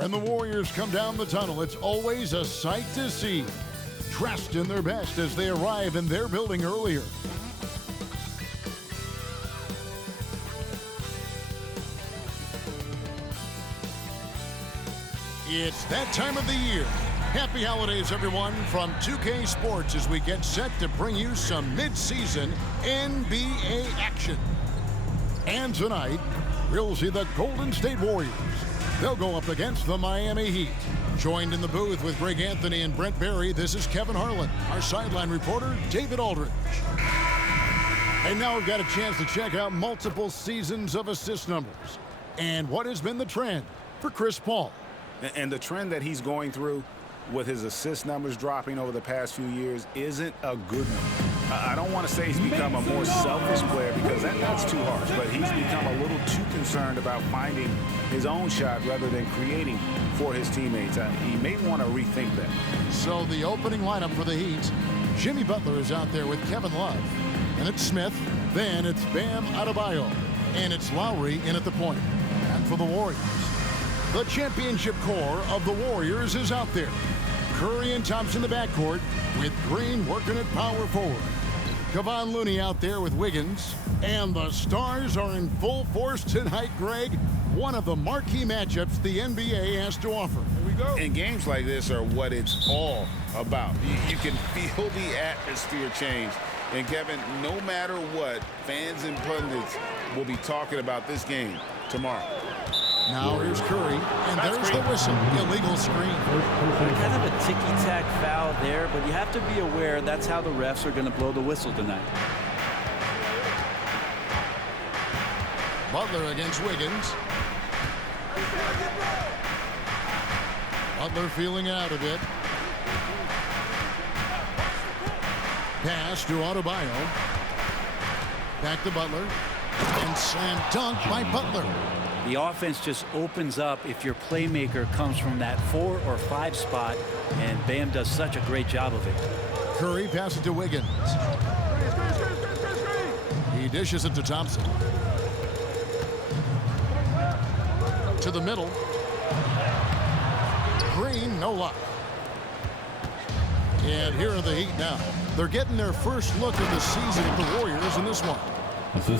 When the Warriors come down the tunnel, it's always a sight to see. Dressed in their best as they arrive in their building earlier. It's that time of the year. Happy holidays, everyone, from 2K Sports as we get set to bring you some mid-season NBA action. And tonight, we'll see the Golden State Warriors. They'll go up against the Miami Heat. Joined in the booth with Greg Anthony and Brent Barry, this is Kevin Harlan. Our sideline reporter, David Aldridge. And now we've got a chance to check out multiple seasons of assist numbers. And what has been the trend for Chris Paul. And the trend that he's going through with his assist numbers dropping over the past few years isn't a good one. I don't want to say he's become a more selfish player because that's too harsh, but he's become a little too concerned about finding his own shot rather than creating for his teammates. He may want to rethink that. So the opening lineup for the Heat, Jimmy Butler is out there with Kevin Love. And it's Smith, then it's Bam Adebayo, and it's Lowry in at the point. And for the Warriors, the championship core of the Warriors is out there. Curry and Thompson in the backcourt with Green working at power forward. Kevon Looney out there with Wiggins. And the stars are in full force tonight, Greg. One of the marquee matchups the NBA has to offer. Here we go. And games like this are what it's all about. You can feel the atmosphere change. And Kevin, no matter what, fans and pundits will be talking about this game tomorrow. Now here's Curry, and there's the whistle. Illegal screen. Kind of a ticky-tack foul there, but you have to be aware that's how the refs are going to blow the whistle tonight. Butler against Wiggins. Butler feeling it out a bit. Pass to Adebayo. Back to Butler. And slam dunk by Butler. The offense just opens up if your playmaker comes from that 4 or 5 spot, and Bam does such a great job of it. Curry passes to Wiggins. He dishes it to Thompson. To the middle. Green, no luck. And here are the Heat now. They're getting their first look of the season of the Warriors in this one.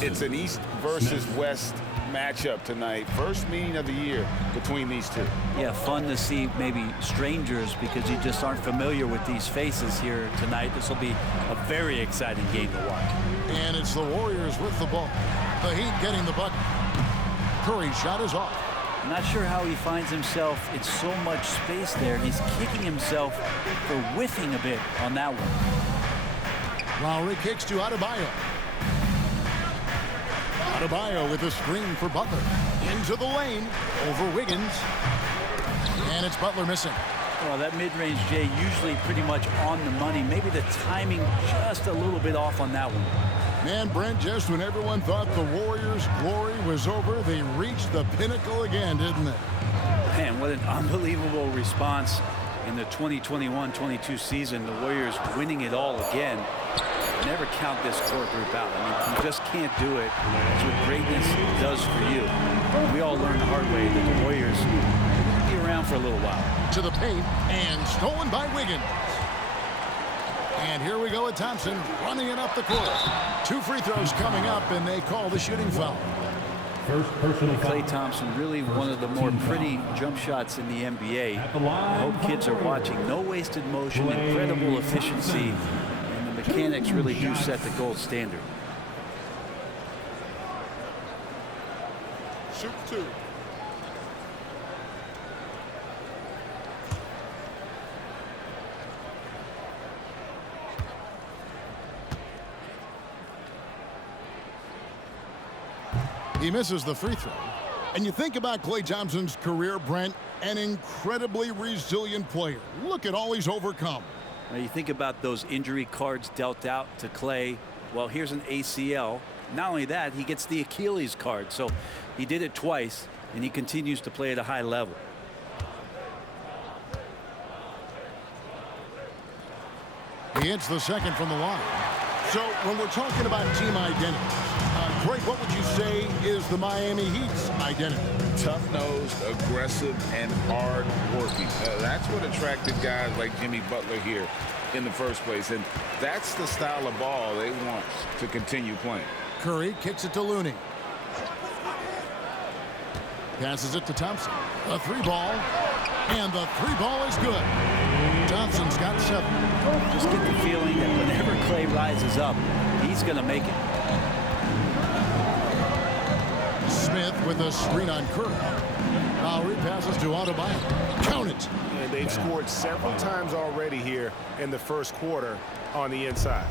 It's an East versus West matchup tonight. First meeting of the year between these two. Yeah, fun to see maybe strangers because you just aren't familiar with these faces here tonight. This will be a very exciting game to watch. And it's the Warriors with the ball. The Heat getting the bucket. Curry's shot is off. I'm not sure how he finds himself in so much space there. He's kicking himself for whiffing a bit on that one. Lowry kicks to Adebayo. Adebayo with a screen for Butler. Into the lane. Over Wiggins. And it's Butler missing. Well, that mid-range, Jay, usually pretty much on the money. Maybe the timing just a little bit off on that one. Man, Brent, just when everyone thought the Warriors' glory was over, they reached the pinnacle again, didn't they? Man, what an unbelievable response in the 2021-22 season. The Warriors winning it all again. Never count this core group out. I mean, you just can't do it. That's what greatness does for you. We all learned the hard way that the Warriors will be around for a little while. To the paint, and stolen by Wiggins. And here we go with Thompson running it up the court. 2 free throws coming up, and they call the shooting foul. Klay Thompson, really one of the more pretty jump shots in the NBA. I hope kids are watching. No wasted motion, incredible efficiency. Mechanics really do set the gold standard. Shoot 2. He misses the free throw. And you think about Klay Thompson's career, Brent, an incredibly resilient player. Look at all he's overcome. Now you think about those injury cards dealt out to Klay. Well, here's an ACL. Not only that, he gets the Achilles card. So he did it twice, and he continues to play at a high level. He hits the second from the line. So when we're talking about team identity, Greg, what would you say is the Miami Heat's identity? Tough-nosed, aggressive, and hard-working. That's what attracted guys like Jimmy Butler here in the first place. And that's the style of ball they want to continue playing. Curry kicks it to Looney. Passes it to Thompson. The three ball. And the three ball is good. Thompson's got 7. Just get the feeling that whenever Clay rises up, he's going to make it. Smith with a screen on Curry. Lowry passes to Adebayo. Count it. And they've scored several times already here in the first quarter on the inside.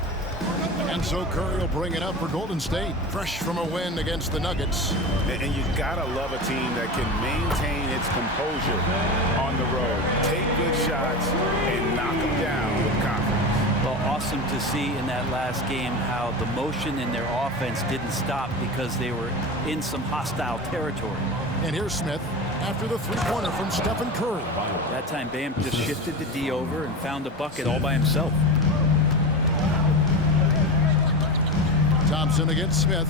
And so Curry will bring it up for Golden State, fresh from a win against the Nuggets. And you gotta love a team that can maintain its composure on the road, take good shots, and knock them down with confidence. Well, awesome to see in that last game how the motion in their offense didn't stop because they were in some hostile territory. And here's Smith after the three-pointer from Stephen Curry. That time Bam just shifted the D over and found a bucket all by himself. Thompson against Smith.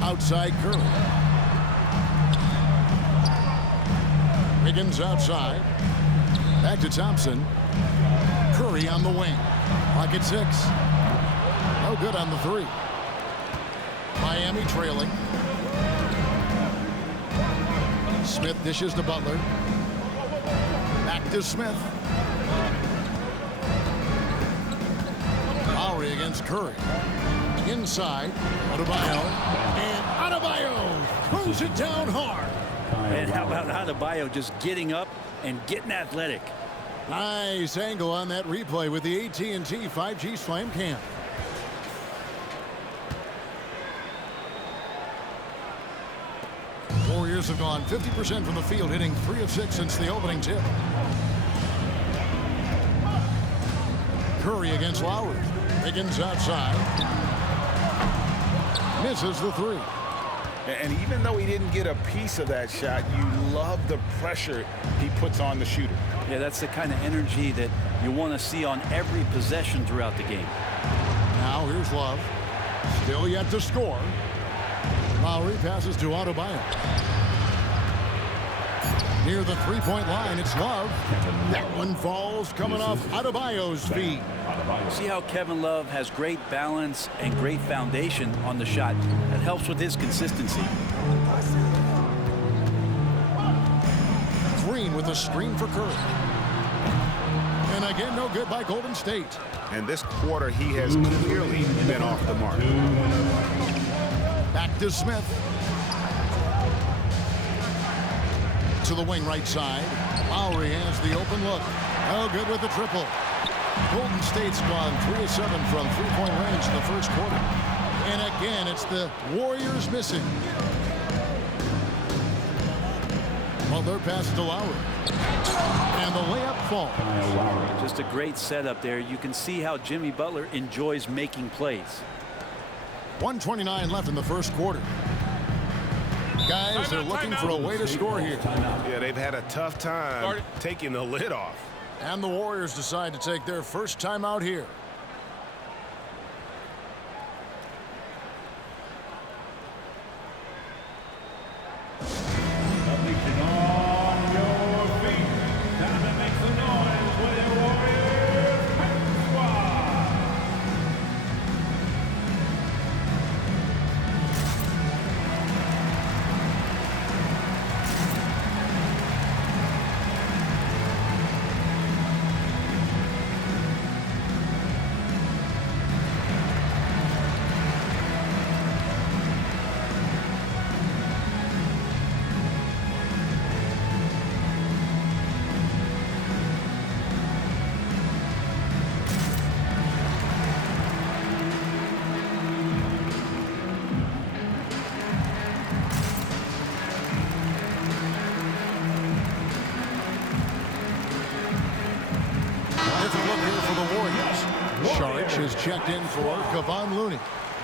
Outside Curry. Wiggins outside. Back to Thompson. Curry on the wing. Clock at 6. No good on the 3. Miami trailing. Smith dishes to Butler. Back to Smith. Lowry against Curry. Inside, Adebayo. And Adebayo throws it down hard. And how about Adebayo just getting up and getting athletic? Nice angle on that replay with the AT&T 5G Slam Cam. Warriors have gone 50% from the field, hitting 3 of 6 since the opening tip. Curry against Lowry. Wiggins outside. Misses the 3. And even though he didn't get a piece of that shot, you love the pressure he puts on the shooter. Yeah, that's the kind of energy that you want to see on every possession throughout the game. Now here's Love. Still yet to score. Lowry passes to Adebayo. Near the three-point line, it's Love. That one falls coming off Adebayo's feet. See how Kevin Love has great balance and great foundation on the shot. That helps with his consistency. Green with a screen for Curry. And again, no good by Golden State. And this quarter, he has clearly been off the mark. Back to Smith. To the wing right side. Lowry has the open look. Oh, good with the triple. Golden State's gone 3 of 7 from three-point range in the first quarter. And again, it's the Warriors missing. Butler passes to Lowry. And the layup falls. Just a great setup there. You can see how Jimmy Butler enjoys making plays. 1:29 left in the first quarter. Guys, they're looking for a way to score here. Yeah, they've had a tough time taking the lid off. And the Warriors decide to take their first time out here. Is checked in for Kevon Looney.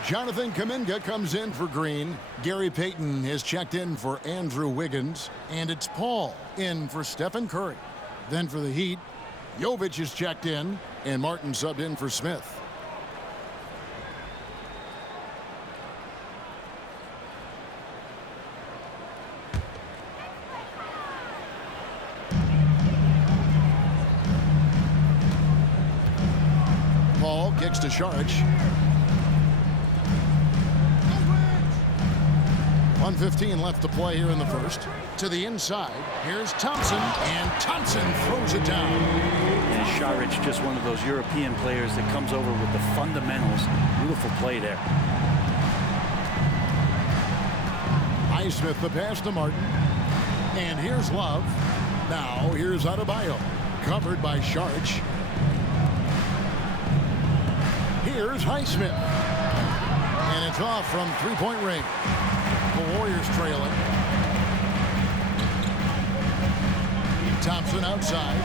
Jonathan Kuminga comes in for Green. Gary Payton is checked in for Andrew Wiggins. And it's Paul in for Stephen Curry. Then for the Heat, Jovic is checked in, and Martin subbed in for Smith. kicks to Saric. 1:15 left to play here in the first. To the inside. Here's Thompson, and Thompson throws it down. And Saric, just one of those European players that comes over with the fundamentals. Beautiful play there. Highsmith the pass to Martin. And here's Love. Now here's Adebayo. Covered by Saric. Here's Highsmith. And it's off from three-point range. The Warriors trailing. Thompson outside.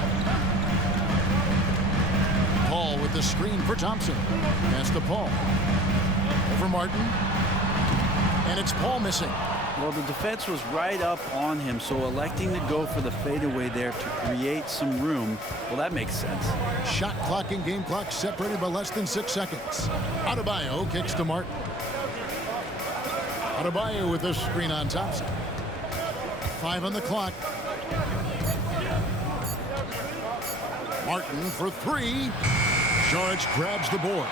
Paul with the screen for Thompson. Pass to Paul. Over Martin. And it's Paul missing. Well, the defense was right up on him, so electing to go for the fadeaway there to create some room, well, that makes sense. Shot clock and game clock separated by less than 6 seconds. Adebayo kicks to Martin. Adebayo with the screen on Thompson. 5 on the clock. Martin for 3. Saric grabs the board.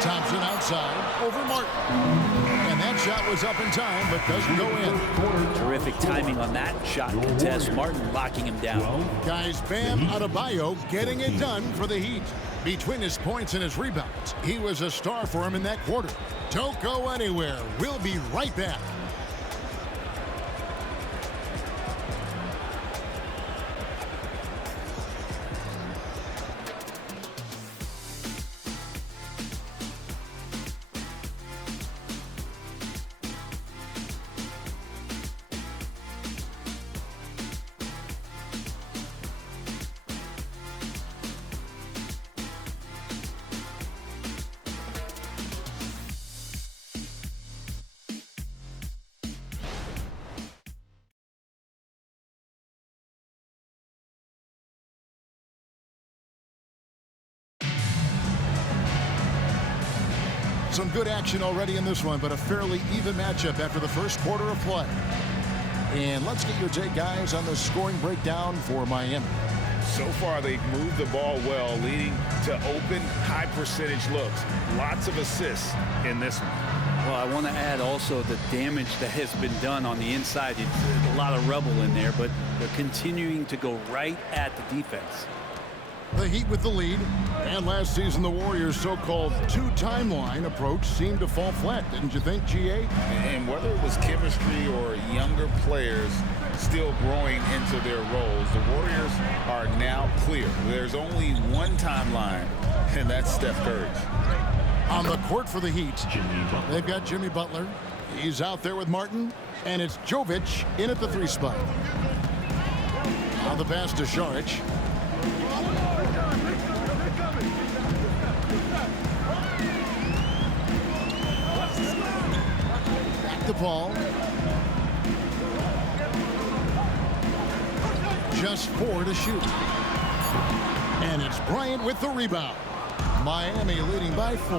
Thompson outside over Martin. And that shot was up in time, but doesn't go in. Terrific timing on that shot contest. Martin locking him down. Guys, Bam Adebayo getting it done for the Heat. Between his points and his rebounds, he was a star for him in that quarter. Don't go anywhere. We'll be right back. Some good action already in this one, but a fairly even matchup after the first quarter of play. And let's get your take, guys, on the scoring breakdown for Miami. So far, they've moved the ball well, leading to open, high-percentage looks. Lots of assists in this one. Well, I want to add also the damage that has been done on the inside. It's a lot of rubble in there, but they're continuing to go right at the defense. The Heat with the lead, and last season the Warriors' so-called two-timeline approach seemed to fall flat, didn't you think, GA? And whether it was chemistry or younger players still growing into their roles, the Warriors are now clear. There's only one timeline, and that's Steph Curry. On the court for the Heat, they've got Jimmy Butler. He's out there with Martin, and it's Jovic in at the 3 spot. Now the pass to Saric. Back to Paul. Just 4 to shoot. And it's Bryant with the rebound. Miami leading by 4.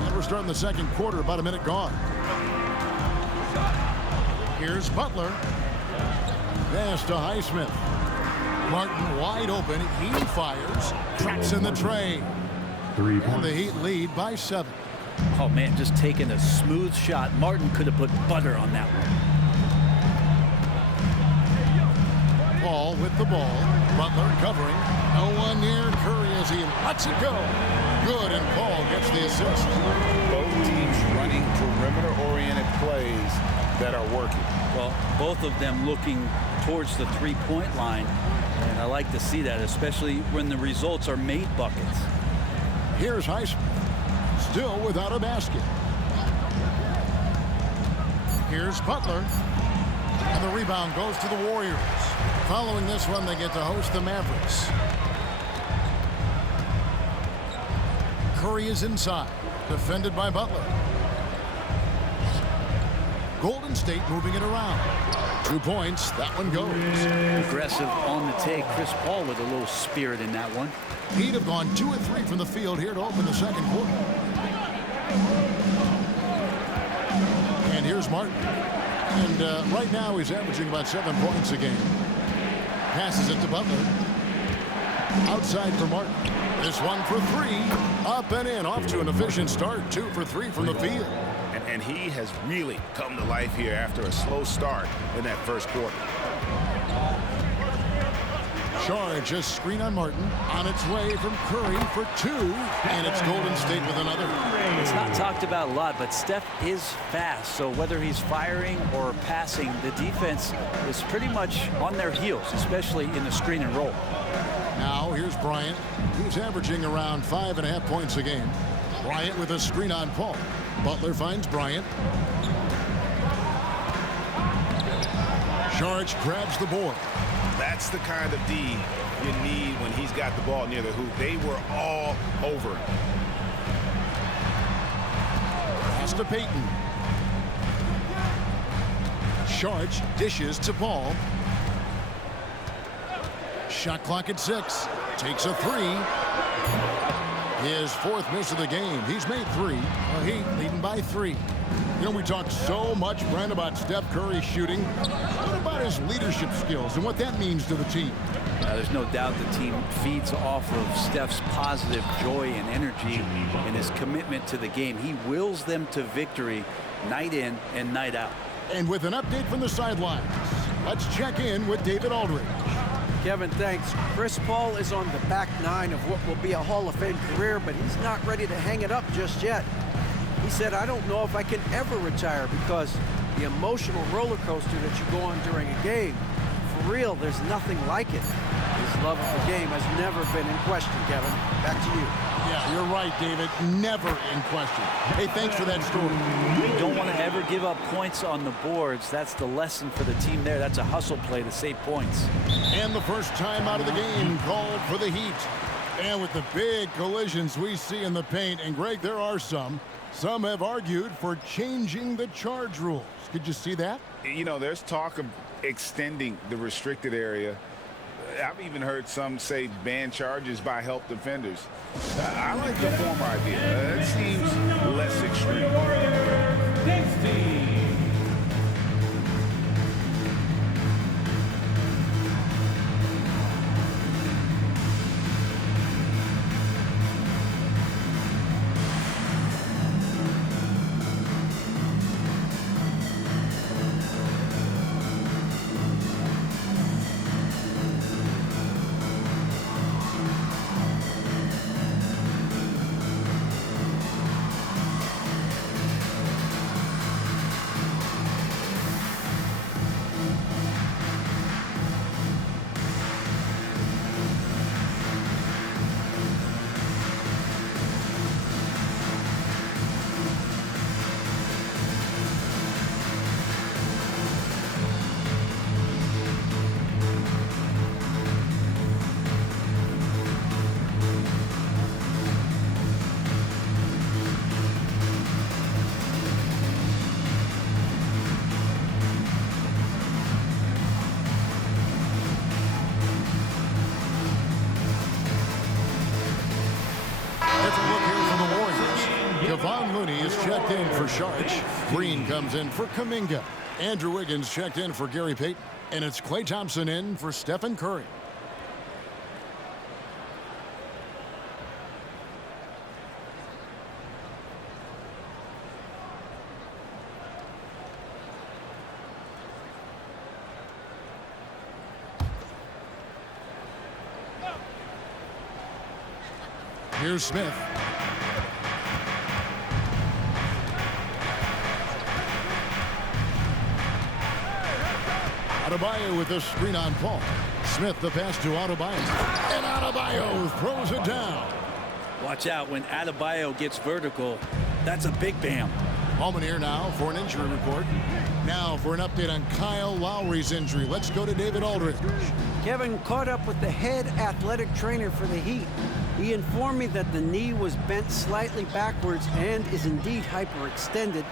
And we're starting the second quarter, about a minute gone. Here's Butler. Pass to Highsmith. Martin wide open. He fires. Traps in the tray. 3 points. And the Heat lead by 7. Oh, man, just taking a smooth shot. Martin could have put butter on that one. Paul with the ball. Butler covering. No one near Curry as he lets it go. Good, and Paul gets the assist. Both teams running perimeter-oriented plays that are working. Well, both of them looking towards the three-point line, and I like to see that, especially when the results are made buckets. Here's Highsmith, still without a basket. Here's Butler, and the rebound goes to the Warriors. Following this one, they get to host the Mavericks. Curry is inside, defended by Butler. Golden State moving it around. 2 points, that one goes. Aggressive on the take. Chris Paul with a little spirit in that one. Heat have gone 2 of 3 from the field here to open the second quarter. And here's Martin. And right now he's averaging about 7 points a game. Passes it to Butler. Outside for Martin. This one for three. Up and in. Off to an efficient start. 2 for 3 from the field. And he has really come to life here after a slow start in that first quarter. Charge, a screen on Martin. On its way from Curry for 2. And it's Golden State with another. It's not talked about a lot, but Steph is fast. So whether he's firing or passing, the defense is pretty much on their heels, especially in the screen and roll. Now here's Bryant. He's averaging around 5.5 points a game. Bryant with a screen on Paul. Butler finds Bryant. Saric grabs the board. That's the kind of D you need when he's got the ball near the hoop. They were all over it. Pass to Payton. Saric dishes to Paul. Shot clock at 6. Takes a 3. His 4th miss of the game. He's made 3. Heat leading by 3. You know, we talk so much, Brent, about Steph Curry shooting. What about his leadership skills and what that means to the team? There's no doubt the team feeds off of Steph's positive joy and energy and his commitment to the game. He wills them to victory night in and night out. And with an update from the sidelines, let's check in with David Aldridge. Kevin, thanks. Chris Paul is on the back 9 of what will be a Hall of Fame career, but he's not ready to hang it up just yet. He said, I don't know if I can ever retire because the emotional roller coaster that you go on during a game, for real, there's nothing like it. His love of the game has never been in question, Kevin. Back to you. Yeah, you're right, David. Never in question. Hey, thanks for that story. You don't want to ever give up points on the boards. That's the lesson for the team there. That's a hustle play to save points. And the first time out of the game called for the Heat. And with the big collisions we see in the paint, and Greg, there are some have argued for changing the charge rules. Could you see that? You know, there's talk of extending the restricted area. I've even heard some say ban charges by help defenders. I like the former idea. It seems less extreme. Next team. Kevon Looney is checked in for Saric. Green comes in for Kuminga. Andrew Wiggins checked in for Gary Payton. And it's Klay Thompson in for Stephen Curry. Here's Smith. Adebayo with the screen on Paul. Smith the pass to Adebayo. And Adebayo throws it down. Watch out when Adebayo gets vertical. That's a big bam. Holman here now for an injury report. Now for an update on Kyle Lowry's injury. Let's go to David Aldridge. Kevin caught up with the head athletic trainer for the Heat. He informed me that the knee was bent slightly backwards and is indeed hyperextended.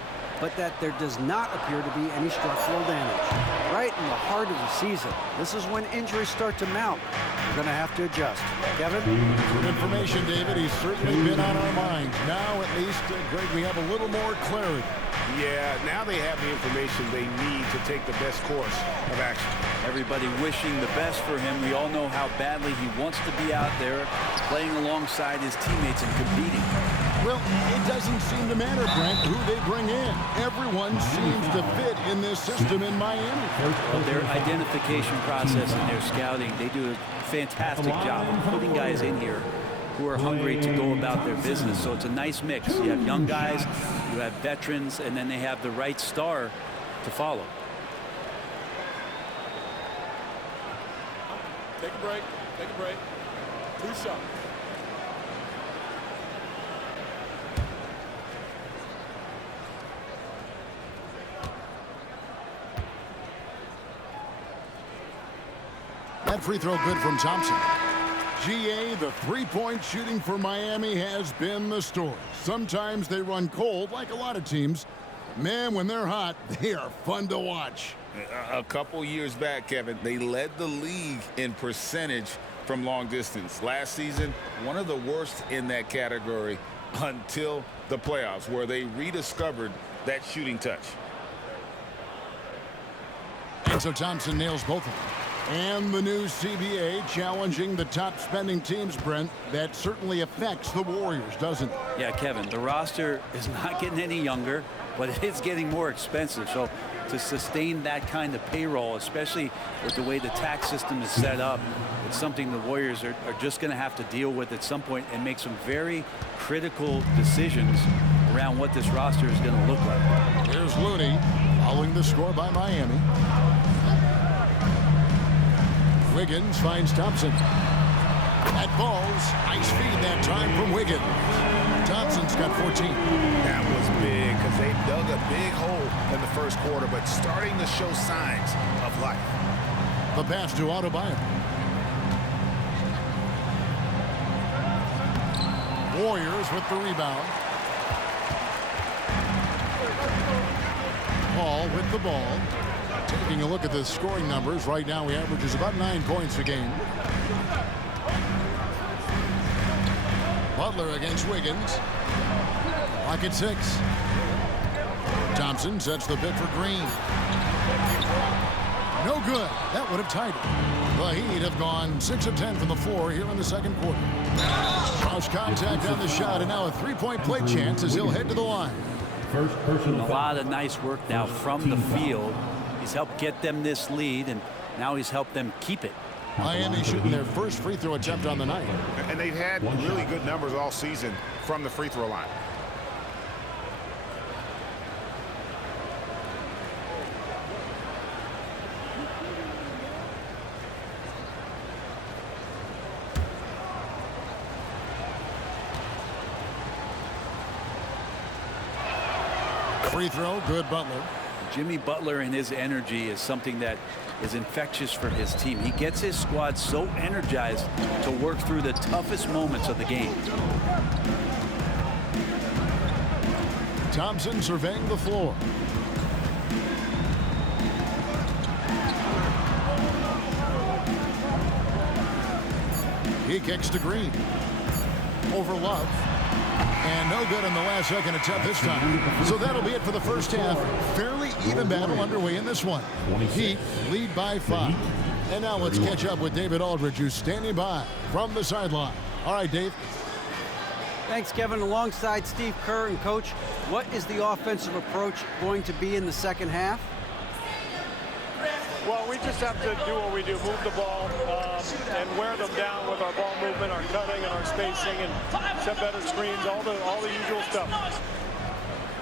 but that there does not appear to be any structural damage. Right in the heart of the season, this is when injuries start to mount. We're going to have to adjust. Kevin? Good information, David. He's certainly been on our minds. Now, at least, Greg, we have a little more clarity. Yeah, now they have the information they need to take the best course of action. Everybody wishing the best for him. We all know how badly he wants to be out there playing alongside his teammates and competing. Well, it doesn't seem to matter, Brent, who they bring in. Everyone seems to fit in this system in Miami. Well, their identification process and their scouting, they do a fantastic job of putting guys in here who are hungry to go about their business. So it's a nice mix. You have young guys, you have veterans, and then they have the right star to follow. Take a break. Take a break. 2 shots. That free throw good from Thompson. GA, the three-point shooting for Miami has been the story. Sometimes they run cold, like a lot of teams. Man, when they're hot, they are fun to watch. A couple years back, Kevin, they led the league in percentage from long distance. Last season, one of the worst in that category until the playoffs, where they rediscovered that shooting touch. And so Thompson nails both of them. And the new CBA challenging the top spending teams, Brent. That certainly affects the Warriors, doesn't it? Yeah, Kevin, the roster is not getting any younger, but it is getting more expensive. So to sustain that kind of payroll, especially with the way the tax system is set up, it's something the Warriors are just going to have to deal with at some point and make some very critical decisions around what this roster is going to look like. Here's Looney following the score by Miami. Wiggins finds Thompson. That ball's nice feed that time from Wiggins. Thompson's got 14. That was big because they dug a big hole in the first quarter, but starting to show signs of life. The pass to Adebayo. Warriors with the rebound. Paul with the ball. Taking a look at the scoring numbers, right now he averages about 9 points a game. Butler against Wiggins. Clock at 6. Thompson sets the pick for Green. No good. That would have tied it. The Heat have gone 6 of 10 from the floor here in the second quarter. Cross contact on the shot, and now a three-point play chance as he'll head to the line. A lot of nice work now from the field. He's helped get them this lead, and now he's helped them keep it. Miami shooting their first free throw attempt on the night. And they've had really good numbers all season from the free throw line. Free throw, good. Butler. Jimmy Butler and his energy is something that is infectious for his team. He gets his squad so energized to work through the toughest moments of the game. Thompson surveying the floor. He kicks to Green. Over Love. And no good in the last second attempt this time. So that'll be it for the first half. Fairly even battle underway in this one. Heat lead by 5. And now let's catch up with David Aldridge, who's standing by from the sideline. All right, Dave. Thanks, Kevin. Alongside Steve Kerr and Coach, what is the offensive approach going to be in the second half? Well, we just have to do what we do, move the ball and wear them down with our ball movement, our cutting, and our spacing, and set better screens, all the usual stuff.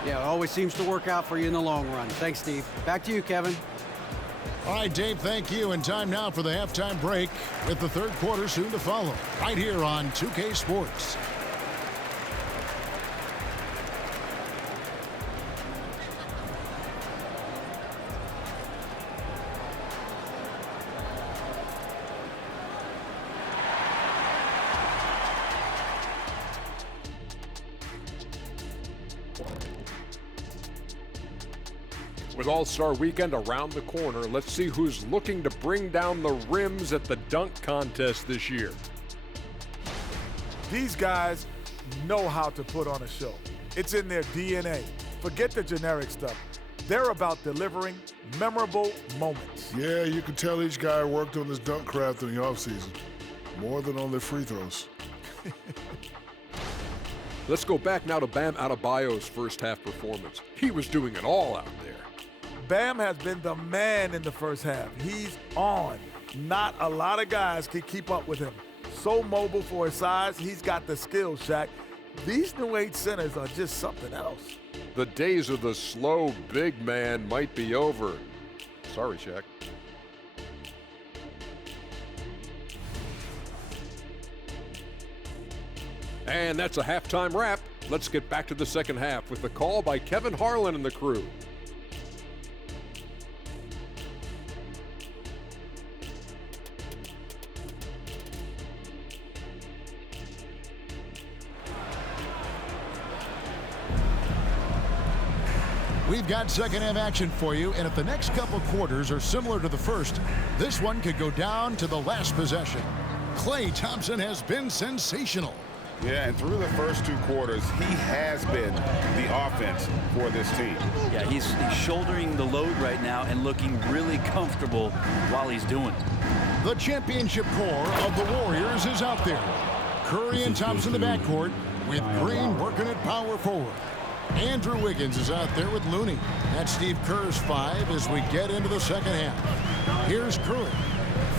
Yeah, it always seems to work out for you in the long run. Thanks, Steve. Back to you, Kevin. All right, Dave, thank you. And time now for the halftime break with the third quarter soon to follow right here on 2K Sports. With All-Star Weekend around the corner, let's see who's looking to bring down the rims at the dunk contest this year. These guys know how to put on a show. It's in their DNA. Forget the generic stuff. They're about delivering memorable moments. Yeah, you can tell each guy worked on his dunk craft in the offseason. More than on their free throws. Let's go back now to Bam Adebayo's first half performance. He was doing it all out there. Bam has been the man in the first half. He's on. Not a lot of guys can keep up with him. So mobile for his size, he's got the skills, Shaq. These New Age centers are just something else. The days of the slow big man might be over. Sorry, Shaq. And that's a halftime wrap. Let's get back to the second half with the call by Kevin Harlan and the crew. We've got second half action for you, and if the next couple quarters are similar to the first, this one could go down to the last possession. Klay Thompson has been sensational. Yeah, and through the first two quarters, he has been the offense for this team. Yeah, he's shouldering the load right now and looking really comfortable while he's doing it. The championship core of the Warriors is out there. Curry and Thompson in the backcourt, with Green working at power forward. Andrew Wiggins is out there with Looney. That's Steve Kerr's five as we get into the second half. Here's Curry,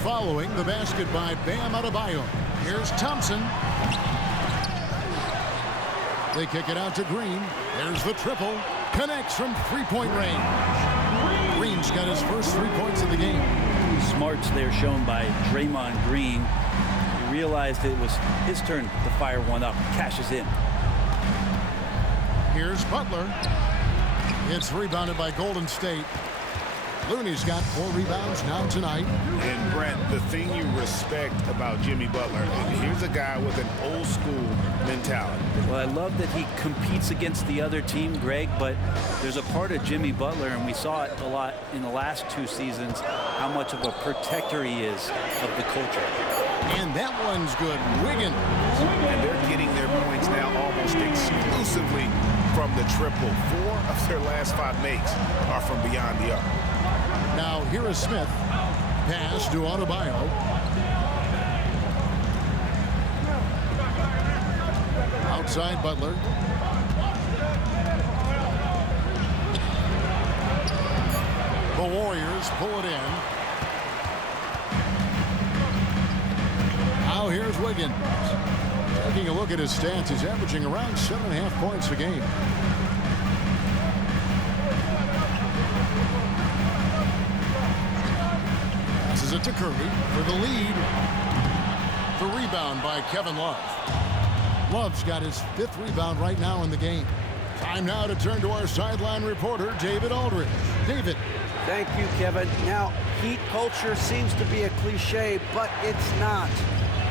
following the basket by Bam Adebayo. Here's Thompson. They kick it out to Green. There's the triple. Connects from three-point range. Green's got his first 3 points of the game. Smarts there shown by Draymond Green. He realized it was his turn to fire one up. Cashes in. Here's Butler. It's rebounded by Golden State. Looney's got 4 rebounds now tonight. And Brent, the thing you respect about Jimmy Butler, here's a guy with an old school mentality. Well, I love that he competes against the other team, Greg, but there's a part of Jimmy Butler, and we saw it a lot in the last 2 seasons, how much of a protector he is of the culture. And that one's good. Wiggins. And they're getting their points now almost exclusively from the triple. 4 of their last 5 makes are from beyond the arc. Now here is Smith. Pass to Adebayo. Outside Butler. The Warriors pull it in. Now here's Wiggins. Taking a look at his stats, he's averaging around 7.5 points a game. Passes it to Curry for the lead. The rebound by Kevin Love. Love's got his 5th rebound right now in the game. Time now to turn to our sideline reporter, David Aldridge. David. Thank you, Kevin. Now, Heat culture seems to be a cliche, but it's not.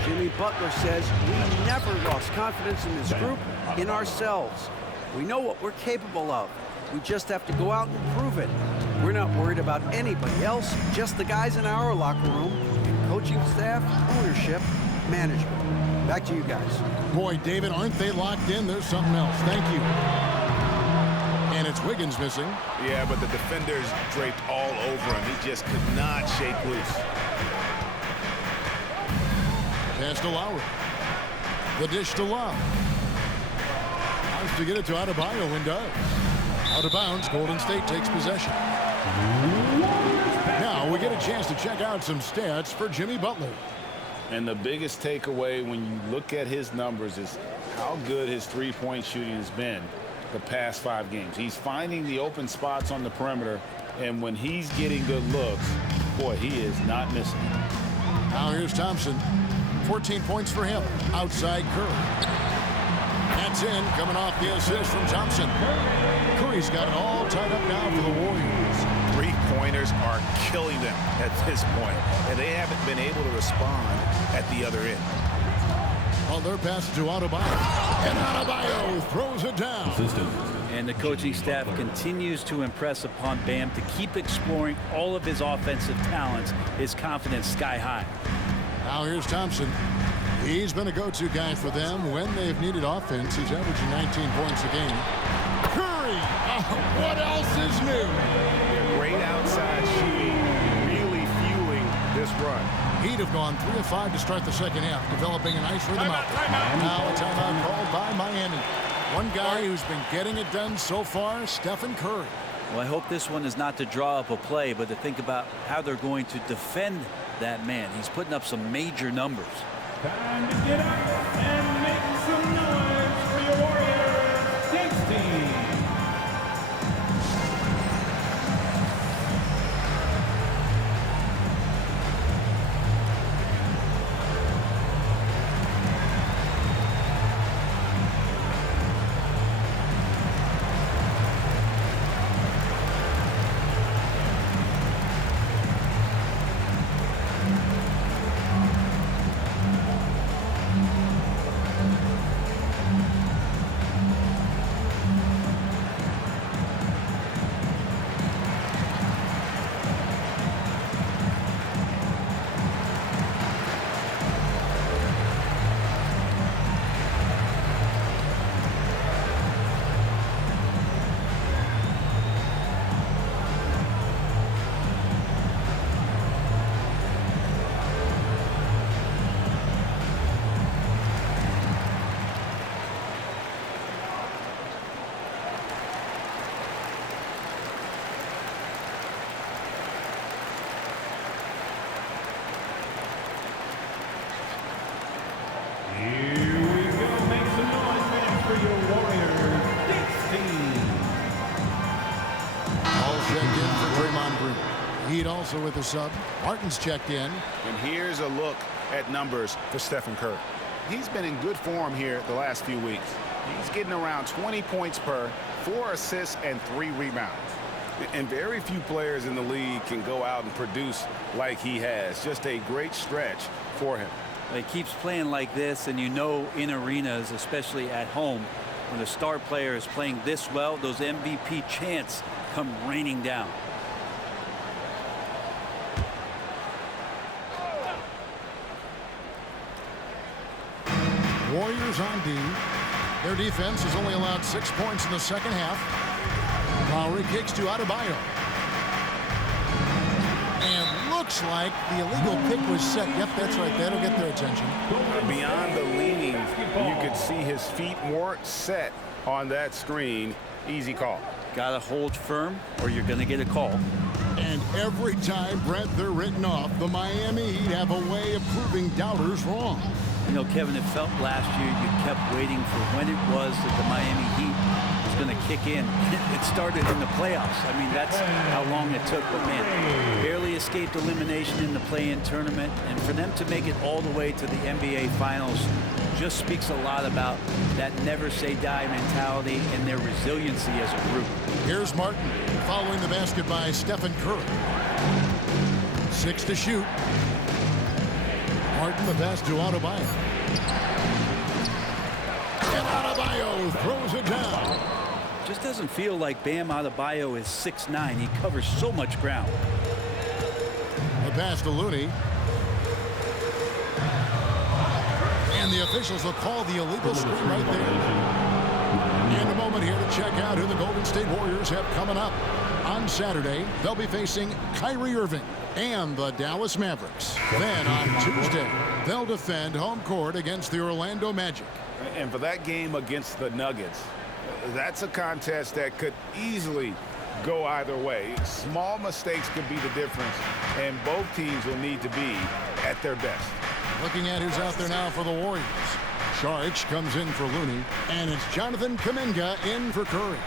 Jimmy Butler says we never lost confidence in this group, in ourselves. We know what we're capable of. We just have to go out and prove it. We're not worried about anybody else, just the guys in our locker room, and coaching staff, ownership, management. Back to you guys. Boy, David, aren't they locked in? There's something else. Thank you. And it's Wiggins missing. Yeah, but the defenders draped all over him. He just could not shake loose. Pass to Lowry. The dish to Love. Tries to get it to Adebayo and does. Out of bounds, Golden State takes possession. Now we get a chance to check out some stats for Jimmy Butler. And the biggest takeaway when you look at his numbers is how good his three-point shooting has been the past 5 games. He's finding the open spots on the perimeter, and when he's getting good looks, boy, he is not missing. Now here's Thompson. 14 points for him. Outside Curry. That's in, coming off the assist from Thompson. Curry's got it all tied up now for the Warriors. 3-pointers are killing them at this point, and they haven't been able to respond at the other end. Well, their pass to Adebayo. And Adebayo throws it down. And the coaching staff continues to impress upon Bam to keep exploring all of his offensive talents, his confidence sky high. Now here's Thompson. He's been a go-to guy for them when they've needed offense. He's averaging 19 points a game. Curry! What else is new? Great outside shooting, really fueling this run. He'd have gone 3 of 5 to start the second half, developing a nice rhythm out. Now a timeout called by Miami. One guy who's been getting it done so far, Stephen Curry. Well, I hope this one is not to draw up a play, but to think about how they're going to defend that man. He's putting up some major numbers. Time to get up and make some noise for your Warriors. Thanks, team. Heat also with a sub. Martin's checked in. And here's a look at numbers for Stephen Curry. He's been in good form here the last few weeks. He's getting around 20 points per, 4 assists, and 3 rebounds. And very few players in the league can go out and produce like he has. Just a great stretch for him. He keeps playing like this, and you know in arenas, especially at home, when a star player is playing this well, those MVP chants come raining down. Warriors on D. Their defense has only allowed 6 points in the second half. Lowry kicks to Adebayo. And looks like the illegal pick was set. Yep, that's right. That'll get their attention. Beyond the leaning, you could see his feet weren't set on that screen. Easy call. Got to hold firm or you're going to get a call. And every time, Brett, they're written off. The Miami Heat have a way of proving doubters wrong. You know, Kevin, it felt last year you kept waiting for when it was that the Miami Heat was going to kick in. It started in the playoffs. I mean, that's how long it took. But, man, barely escaped elimination in the play-in tournament. And for them to make it all the way to the NBA Finals just speaks a lot about that never-say-die mentality and their resiliency as a group. Here's Martin following the basket by Stephen Curry. 6 to shoot. Martin the pass to Adebayo. And Adebayo throws it down. Just doesn't feel like Bam Adebayo is 6'9". He covers so much ground. The pass to Looney. And the officials will call the illegal screen right there. And a moment here to check out who the Golden State Warriors have coming up. On Saturday, they'll be facing Kyrie Irving and the Dallas Mavericks. Then on Tuesday, they'll defend home court against the Orlando Magic. And for that game against the Nuggets, that's a contest that could easily go either way. Small mistakes could be the difference, and both teams will need to be at their best. Looking at who's out there now for the Warriors. Saric comes in for Looney, and it's Jonathan Kuminga in for Curry.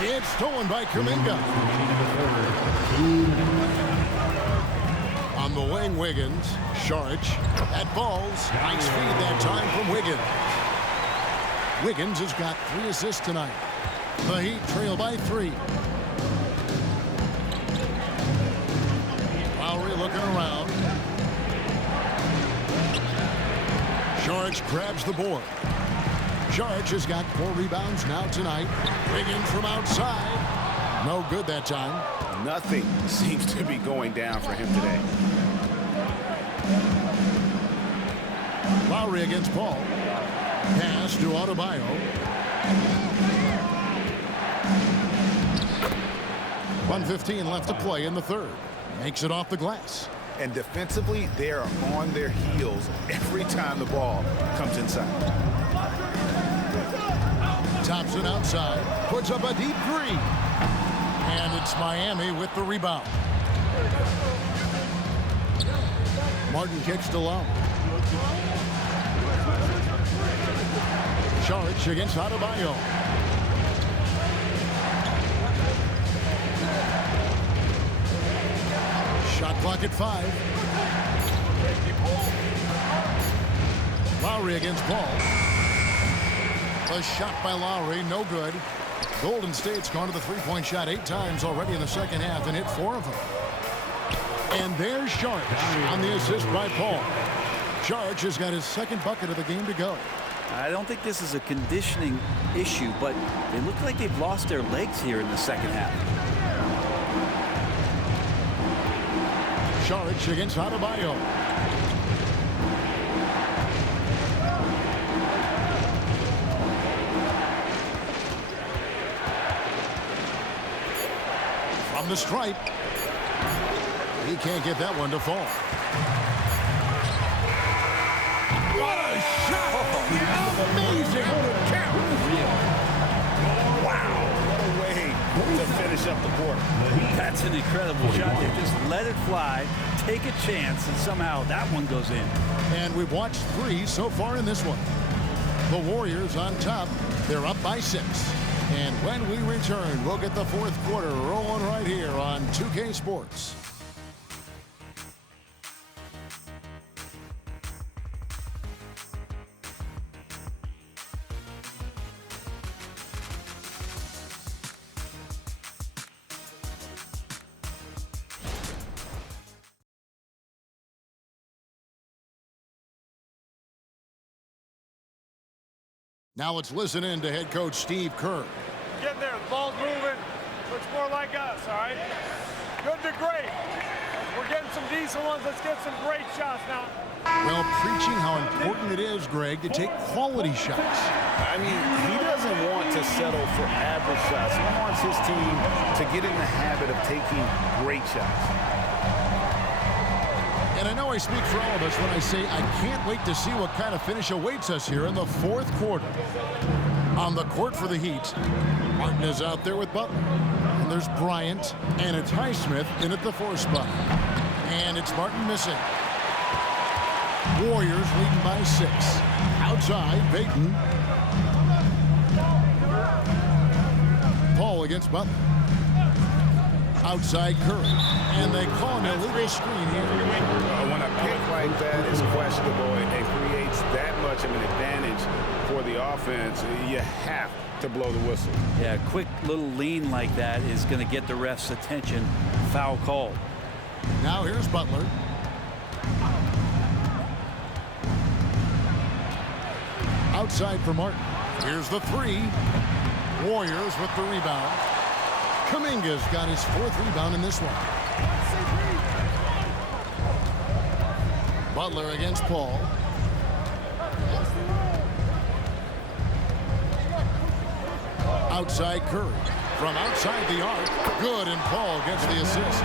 It's stolen by Kuminga. On the wing, Wiggins. Saric at balls. Nice feed that time from Wiggins. Wiggins has got 3 assists tonight. The Heat trail by 3. Lowry looking around. Saric grabs the board. Saric has got 4 rebounds now tonight. Wiggins from outside. No good that time. Nothing seems to be going down for him today. Lowry against Paul. Pass to Adebayo. 1:15 left to play in the third. Makes it off the glass. And defensively, they are on their heels every time the ball comes inside. Thompson outside. Puts up a deep three. And it's Miami with the rebound. Martin kicks to Lowry. Saric against Adebayo. Shot clock at 5. Lowry against Paul. A shot by Lowry, no good. Golden State's gone to the three-point shot 8 times already in the second half and hit 4 of them. And there's Saric on the assist by Paul. Saric has got his second bucket of the game to go. I don't think this is a conditioning issue, but they look like they've lost their legs here in the second half. Saric against Adebayo. From the stripe. He can't get that one to fall. What a shot! Amazing! Wow, what a way to finish up the quarter. That's an incredible shot. They just let it fly, take a chance, and somehow that one goes in. And we've watched 3 so far in this one. The Warriors on top. They're up by 6. And when we return, we'll get the fourth quarter rolling right here on 2K Sports. Now let's listen in to head coach Steve Kerr. Getting there, the ball's moving. Looks more like us, all right? Good to great. We're getting some decent ones. Let's get some great shots now. Well, preaching how important it is, Greg, to take quality shots. I mean, he doesn't want to settle for average shots. He wants his team to get in the habit of taking great shots. And I know I speak for all of us when I say I can't wait to see what kind of finish awaits us here in the fourth quarter. On the court for the Heat, Martin is out there with Butler. And there's Bryant, and it's Highsmith in at the 4 spot. And it's Martin missing. Warriors leading by 6. Outside, Payton. Paul against Butler. Outside Curry. And they call an illegal screen here. When a pick like that is questionable and creates that much of an advantage for the offense, you have to blow the whistle. Yeah, a quick little lean like that is going to get the ref's attention. Foul called. Now here's Butler. Outside for Martin. Here's the 3. Warriors with the rebound. Kuminga's got his 4th rebound in this one. Butler against Paul. Outside Curry. From outside the arc. Good, and Paul gets the assist.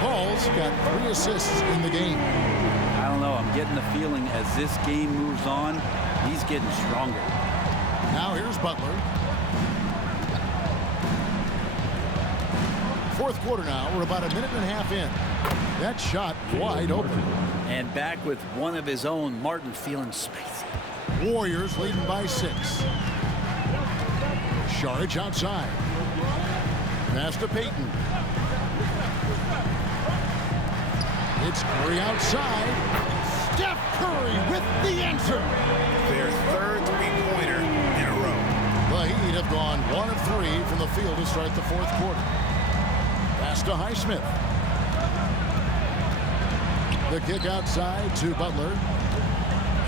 Paul's got 3 assists in the game. I don't know. I'm getting the feeling as this game moves on, he's getting stronger. Now here's Butler. Fourth quarter now. We're about a minute and a half in. That shot wide open. And back with one of his own, Martin feeling spicy. Warriors leading by 6. Saric outside. Pass to Payton. It's Curry outside. Steph Curry with the answer. Their 3rd three-pointer in a row. The Heat have gone 1 of 3 from the field to start the fourth quarter. Pass to Highsmith. The kick outside to Butler.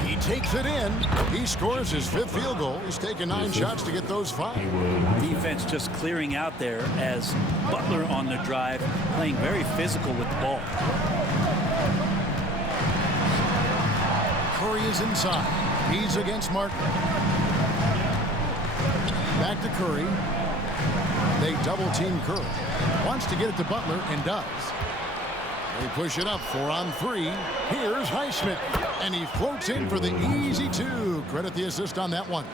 He He takes it in. He scores his 5th field goal. He's taken 9 shots to get those 5. Defense just clearing out there as Butler on the drive, playing very physical with the ball. Curry is inside. He's against Martin. Back to Curry. They double-team Curry. Wants to get it to Butler and does. They push it up 4-on-3. Here's Highsmith. And he floats in for the easy 2. Credit the assist on that one.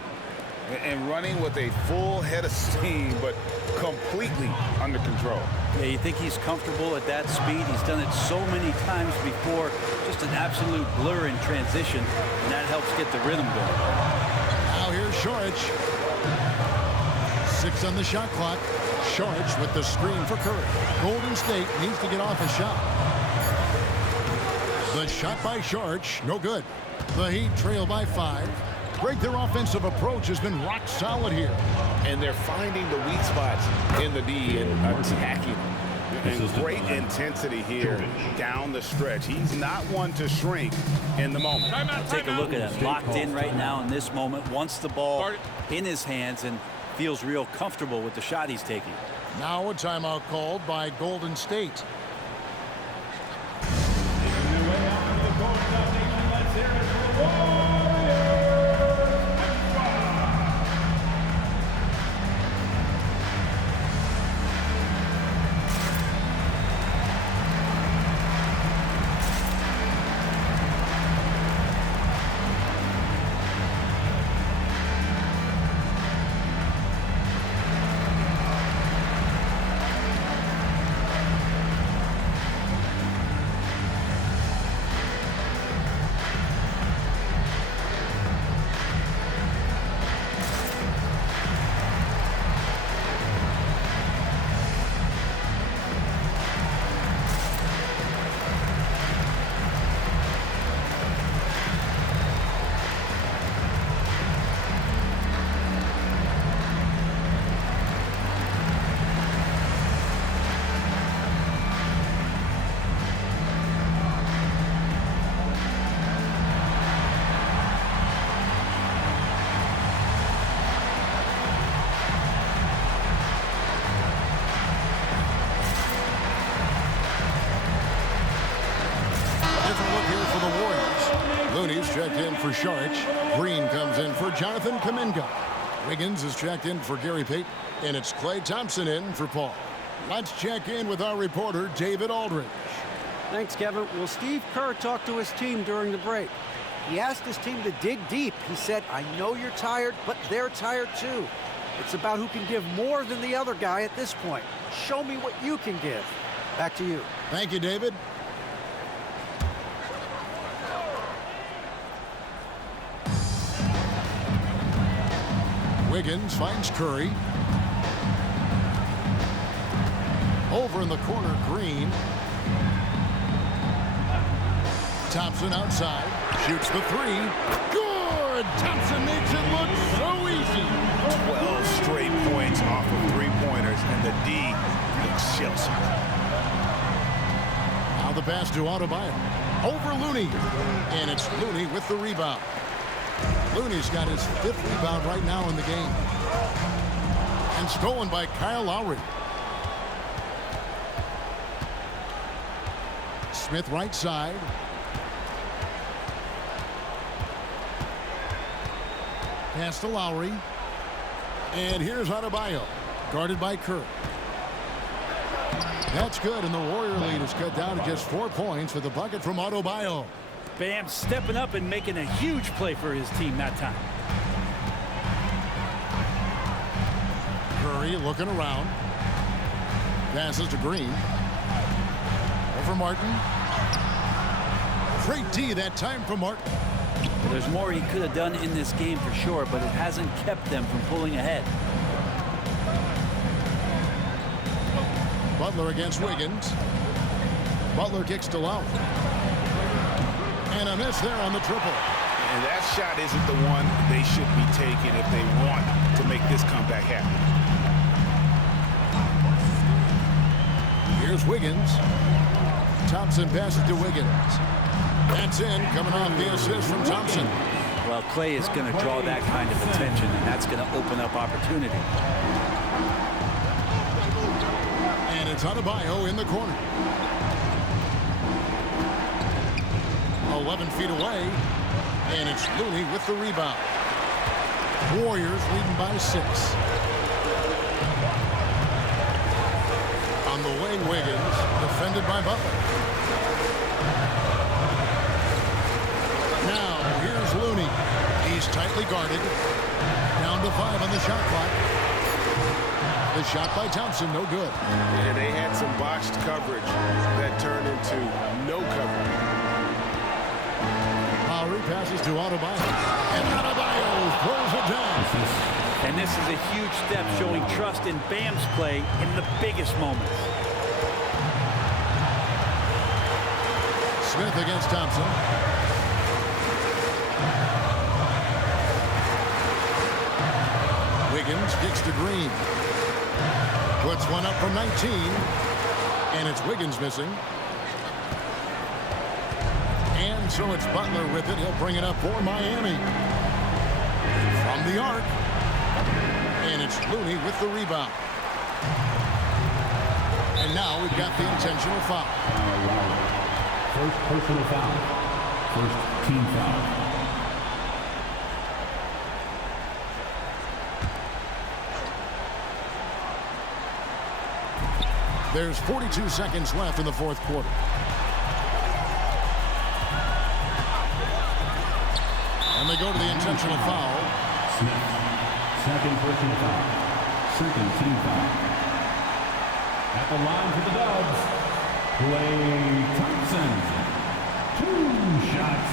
And running with a full head of steam, but completely under control. Yeah, you think he's comfortable at that speed. He's done it so many times before. Just an absolute blur in transition, and that helps get the rhythm going. Now here's Šorić. 6 on the shot clock. Šorić with the screen for Curry. Golden State needs to get off a shot. The shot by Šorić, no good. The Heat trail by 5. Greg, their offensive approach has been rock solid here. And they're finding the weak spots in the D and attacking them. And great intensity here down the stretch. He's not one to shrink in the moment. Take a look at him. Locked in right now in this moment. Wants the ball in his hands and feels real comfortable with the shot he's taking. Now a timeout called by Golden State. Looney's checked in for Šorić. Green comes in for Jonathan Kuminga. Wiggins is checked in for Gary Payton. And it's Klay Thompson in for Paul. Let's check in with our reporter, David Aldridge. Thanks, Kevin. Well, Steve Kerr talked to his team during the break. He asked his team to dig deep. He said, I know you're tired, but they're tired too. It's about who can give more than the other guy at this point. Show me what you can give. Back to you. Thank you, David. Wiggins finds Curry. Over in the corner, Green. Thompson outside. Shoots the 3. Good! Thompson makes it look so easy. 12 straight points off of 3-pointers, and the D looks shell-shocked. Now the pass to Adebayo. Over Looney. And it's Looney with the rebound. Looney's got his 5th rebound right now in the game. And stolen by Kyle Lowry. Smith right side. Pass to Lowry. And here's Adebayo. Guarded by Kerr. That's good, and the Warrior lead is cut down to just 4 points with the bucket from Adebayo. Bam stepping up and making a huge play for his team that time. Curry looking around. Passes to Green. Over Martin. Great D that time from Martin. There's more he could have done in this game for sure, but it hasn't kept them from pulling ahead. Butler against Wiggins. Butler kicks to Lowry. And a miss there on the triple. And that shot isn't the one they should be taking if they want to make this comeback happen. Here's Wiggins. Thompson passes to Wiggins. That's in, coming off the assist from Thompson. Well, Clay is going to draw that kind of attention, and that's going to open up opportunity. And it's Adebayo in the corner. 11 feet away, and it's Looney with the rebound. Warriors leading by 6. On the wing, Wiggins, defended by Butler. Now, here's Looney. He's tightly guarded. Down to 5 on the shot clock. The shot by Thompson, no good. And they had some botched coverage that turned into no coverage. Lowry passes to Adebayo. And Adebayo throws it down. And this is a huge step showing trust in Bam's play in the biggest moments. Smith against Thompson. Wiggins kicks to Green. Puts one up from 19. And it's Wiggins missing. And so it's Butler with it. He'll bring it up for Miami. From the arc. And it's Looney with the rebound. And now we've got the intentional foul. First personal foul. First team foul. There's 42 seconds left in the fourth quarter. And they go to the intentional foul. Smith. Second personal foul. Second team foul. At the line for the Dubs, Klay Thompson. 2 shots.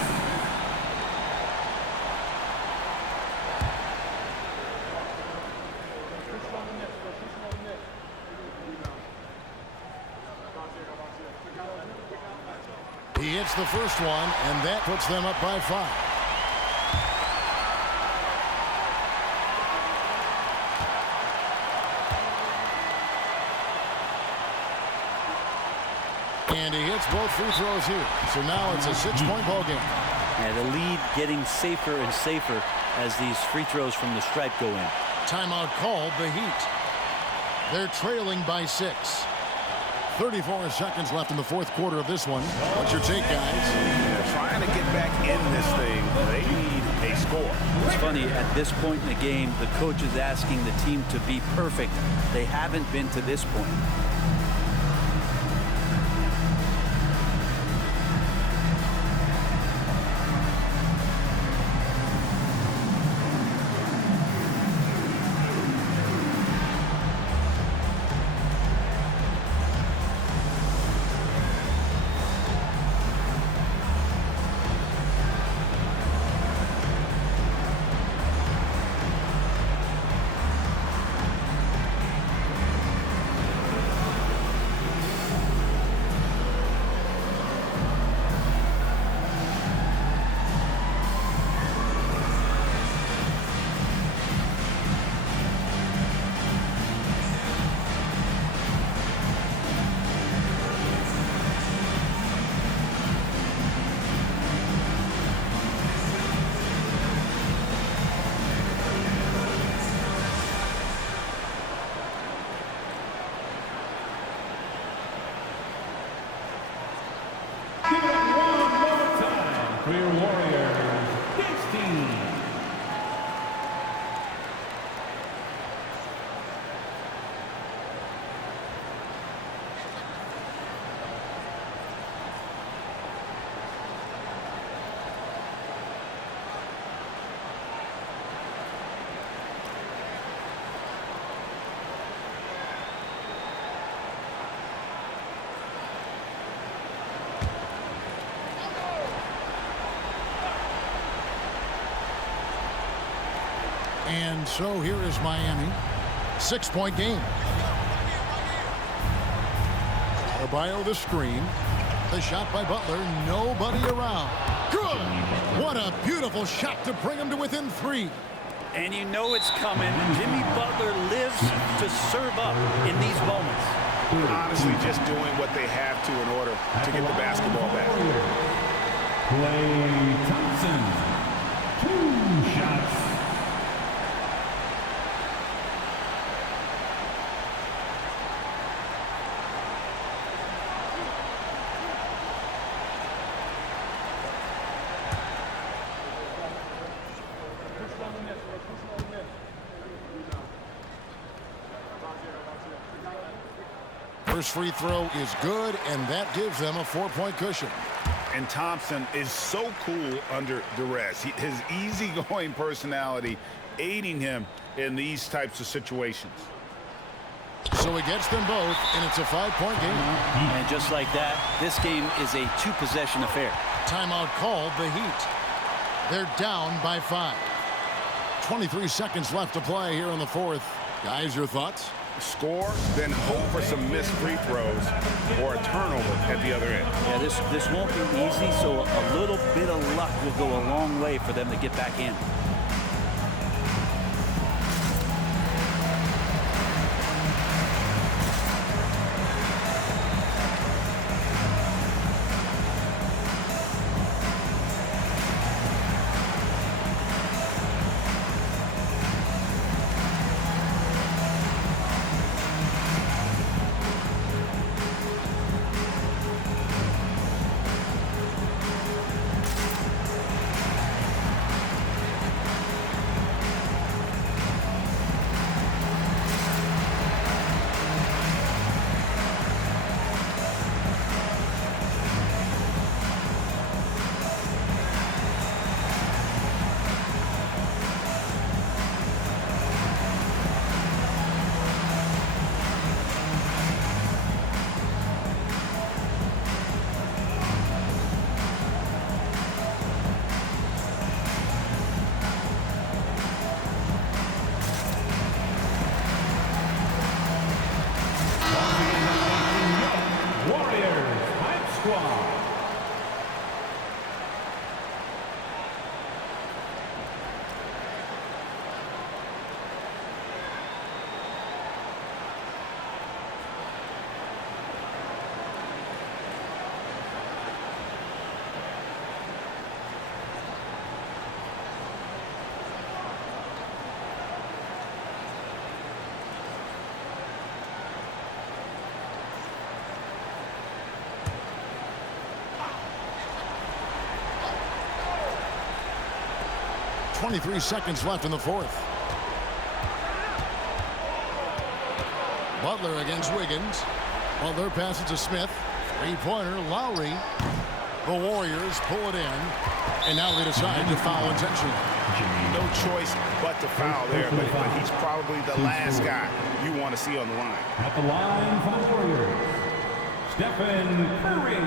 He hits the first one, and that puts them up by 5. And he hits both free throws here. So now it's a 6-point ball game. And the lead getting safer and safer as these free throws from the stripe go in. Timeout called, the Heat. They're trailing by 6. 34 seconds left in the fourth quarter of this one. What's your take, guys? Yeah, trying to get back in this thing, they need a score. It's funny, at this point in the game, the coach is asking the team to be perfect. They haven't been to this point. For your Warriors, this team. And so here is Miami. 6-point game. Adebayo the screen. The shot by Butler. Nobody around. Good! What a beautiful shot to bring him to within 3. And you know it's coming. Jimmy Butler lives to serve up in these moments. Honestly, just doing what they have to in order to get the basketball back. Klay Thompson. 2 shots. First free throw is good, and that gives them a 4-point cushion. And Thompson is so cool under duress. His easygoing personality aiding him in these types of situations. So he gets them both, and it's a 5-point game. And just like that, this game is a 2-possession affair. Timeout called the Heat. They're down by 5. 23 seconds left to play here in the fourth. Guys, your thoughts? Score, then hope for some missed free throws or a turnover at the other end. Yeah, this won't be easy, so a little bit of luck will go a long way for them to get back in. .23 seconds left in the fourth. Butler against Wiggins. Butler passes to Smith. Three-pointer, Lowry. The Warriors pull it in. And now they decide to foul intentionally. No choice but to foul there, but he's probably the last guy you want to see on the line. At the line for the Warriors, Stephen Curry.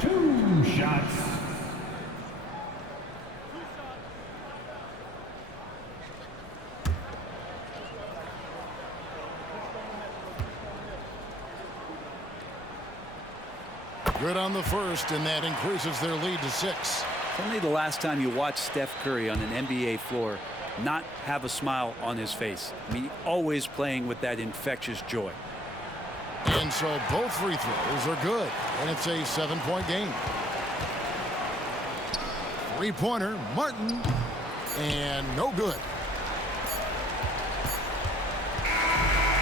2 shots. Good on the first, and that increases their lead to 6. It's only the last time you watch Steph Curry on an NBA floor not have a smile on his face. I mean, always playing with that infectious joy. And so both free throws are good, and it's a 7-point game. Three-pointer, Martin, and no good.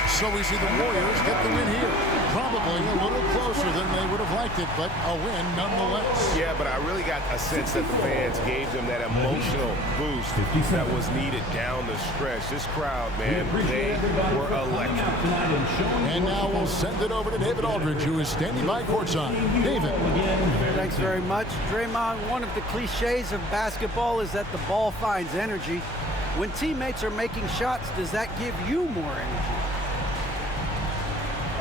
So we see the Warriors get the win here. Probably a little closer than they would have liked it, but a win nonetheless. Yeah, but I really got a sense that the fans gave them that emotional boost that was needed down the stretch. This crowd, man, they were electric. And now we'll send it over to David Aldridge, who is standing by courtside. David. Thanks very much. Draymond, one of the cliches of basketball is that the ball finds energy. When teammates are making shots, does that give you more energy?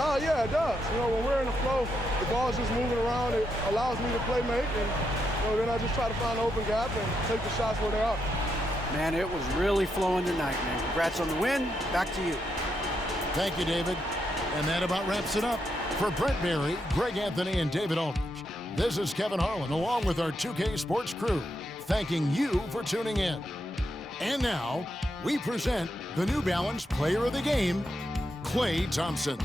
Oh, yeah, it does. You know, when we're in the flow, the ball's just moving around. It allows me to play make, and then I just try to find an open gap and take the shots where they are. Man, it was really flowing tonight, man. Congrats on the win. Back to you. Thank you, David. And that about wraps it up. For Brent Barry, Greg Anthony, and David Aldridge, this is Kevin Harlan, along with our 2K Sports crew, thanking you for tuning in. And now, we present the New Balance Player of the Game, Klay Thompson.